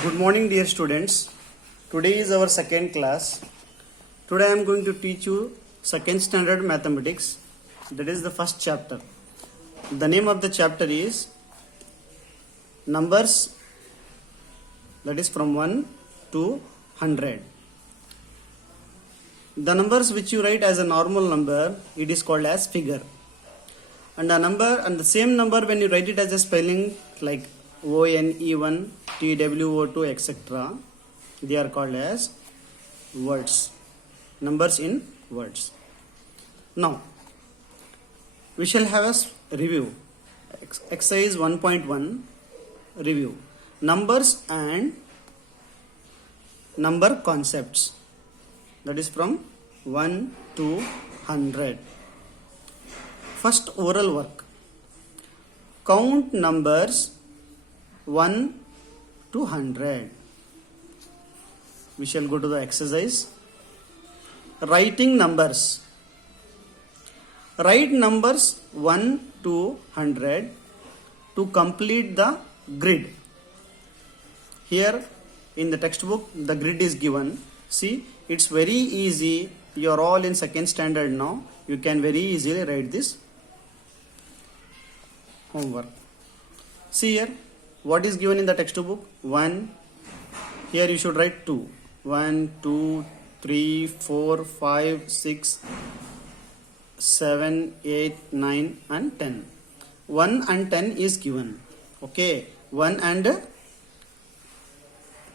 Good morning, dear students. Today is our second class. Today I am going to teach you second standard mathematics. That is the first chapter. The name of the chapter is numbers, that is from 1 to 100. The numbers which you write as a normal number, it is called as figure. And the same number when you write it as a spelling like ONE1, TWO2, etc., they are called as words. Numbers in words. Now, we shall have a review. Exercise 1.1 review. Numbers and number concepts. That is from 1 to 100. First oral work. Count numbers 1 to 100. We shall go to the exercise. Writing numbers. Write numbers 1 to 100 to complete the grid. Here in the textbook the grid is given. See, it's very easy. You are all in second standard now. You can very easily write this homework. See here, what is given in the textbook? 1. Here you should write 2. 1, 2, 3, 4, 5, 6, 7, 8, 9 and 10. 1 and 10 is given. Okay, 1 and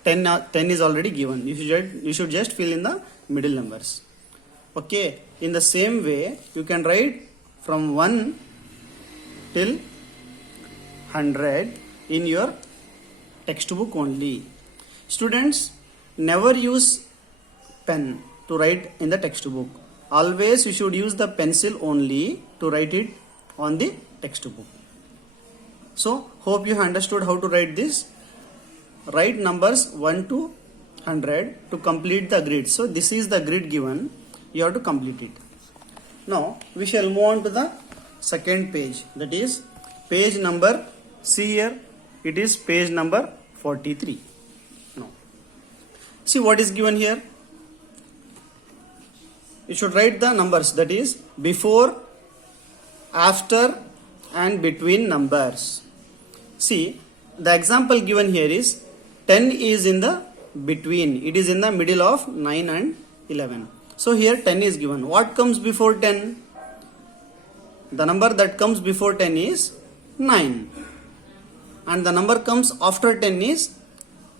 10 is already given. You should just fill in the middle numbers. Okay, in the same way you can write from 1 till 100 in your textbook only. Students, never use pen to write in the textbook. Always you should use the pencil only to write it on the textbook. So, hope you understood how to write this. Write numbers 1 to 100 to complete the grid. So, this is the grid given. You have to complete it. Now, we shall move on to the second page. That is page number, see here, it is page number 43. Now, see what is given here. You should write the numbers, that is before, after and between numbers. See, the example given here is 10 is in the between. It is in the middle of 9 and 11. So here 10 is given. What comes before 10? The number that comes before 10 is 9. And the number comes after 10 is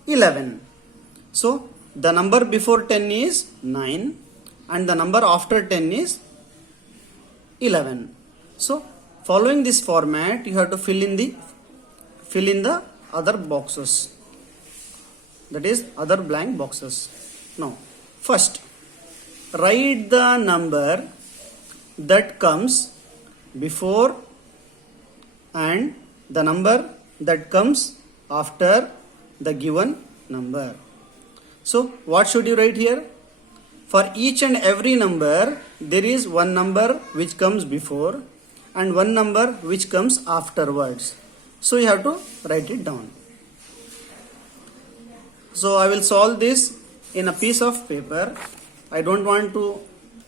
11. So the number before 10 is 9 and the number after 10 is 11. So following this format, you have to fill in the other boxes. That is other blank boxes. Now, first, write the number that comes before and the number that comes after the given number. So, what should you write here? For each and every number, there is one number which comes before and one number which comes afterwards. So, you have to write it down. So, I will solve this in a piece of paper. I don't want to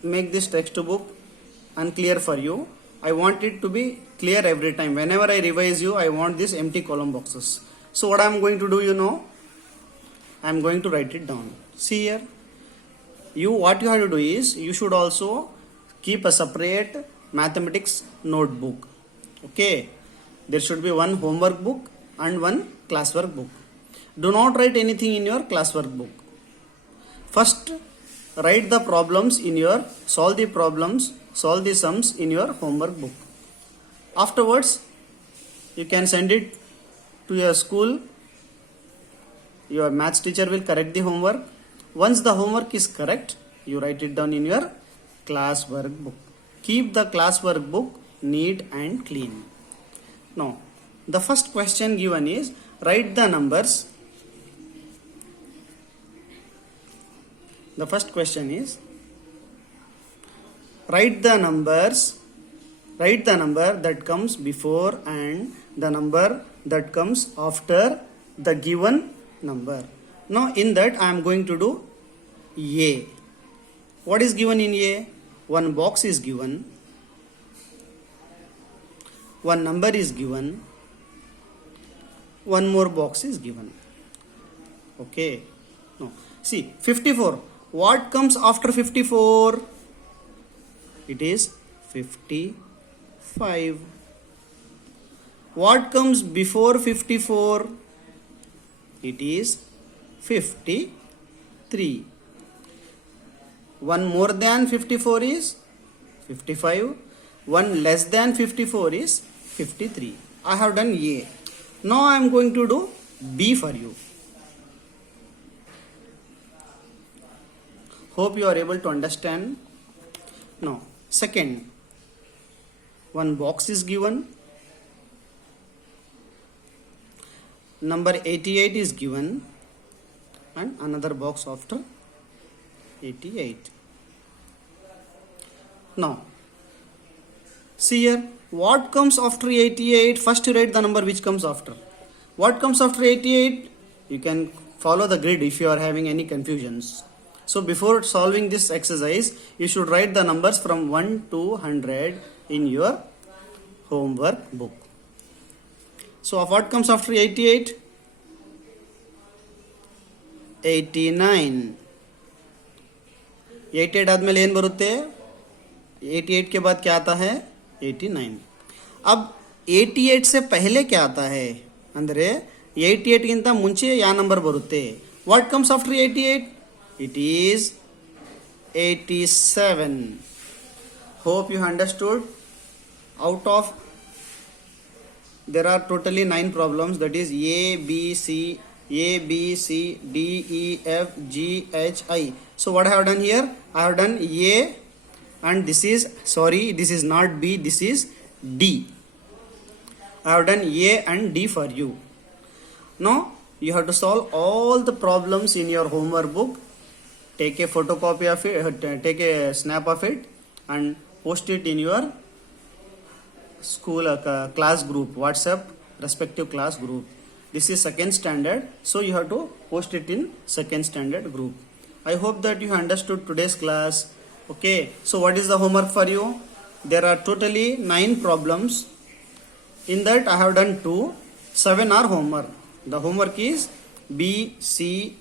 make this textbook unclear for you. I want it to be clear every time. Whenever I revise you, I want these empty column boxes. So, what I am going to do, I am going to write it down. See here. What you have to do is, you should also keep a separate mathematics notebook. Okay. There should be one homework book and one classwork book. Do not write anything in your classwork book. First, write the problems solve the problems, solve the sums in your homework book. Afterwards, you can send it to your school. Your maths teacher will correct the homework. Once the homework is correct, you write it down in your classwork book. Keep the classwork book neat and clean. Now, the first question given is, write the numbers. The first question is, write the number that comes before and the number that comes after the given number. Now in that I am going to do A. What is given in A? One box is given, one number is given, one more box is given. Okay. No. See, 54. What comes after 54? It is 55. What comes before 54? It is 53. One more than 54 is 55. One less than 54 is 53. I have done A. Now I am going to do B for you. Hope you are able to understand. Now, second, one box is given. Number 88 is given and another box after 88. Now, see here, what comes after 88? First you write the number which comes after. What comes after 88? You can follow the grid if you are having any confusions. So before solving this exercise, you should write the numbers from 1 to 100 in your homework book. So what comes after 88? 89. 88 आदमेले ಏನು ಬರುತ್ತೆ? 88 के बाद क्या आता है? 89. अब 88 से पहले क्या आता है? ಅಂದರೆ 88 ಗಿಂತ ಮುಂಚೆ ಯಾವ ನಂಬರ್ ಬರುತ್ತೆ? What comes after 88? It is 87. Hope you understood. Out of there are totally 9 problems, that is A, B, C, D, E, F, G, H, I. So what I have done here? I have done A and this is, sorry, this is not B, this is D. I have done A and D for you. Now you have to solve all the problems in your homework book. Take a photocopy of it, take a snap of it and post it in your school class group, WhatsApp respective class group. This is second standard, so you have to post it in second standard group. I hope that you understood today's class. Okay, so what is the homework for you? There are totally 9 problems. In that I have done 2, 7 are homework. The homework is B, C,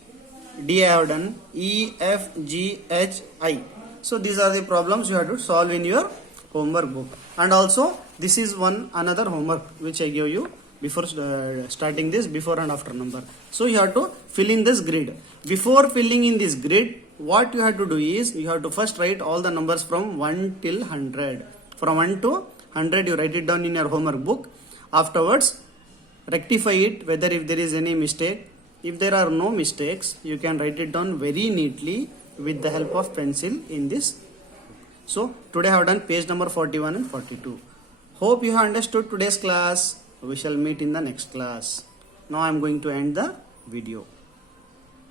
D I have done, E, F, G, H, I. So these are the problems you have to solve in your homework book. And also this is another homework which I gave you before starting this before and after number. So you have to fill in this grid. Before filling in this grid, what you have to do is you have to first write all the numbers from 1 till 100. From 1 to 100 you write it down in your homework book. Afterwards rectify it whether if there is any mistake. If there are no mistakes, you can write it down very neatly with the help of pencil in this. So today I have done page number 41 and 42. Hope you have understood today's class. We shall meet in the next class. Now I am going to end the video.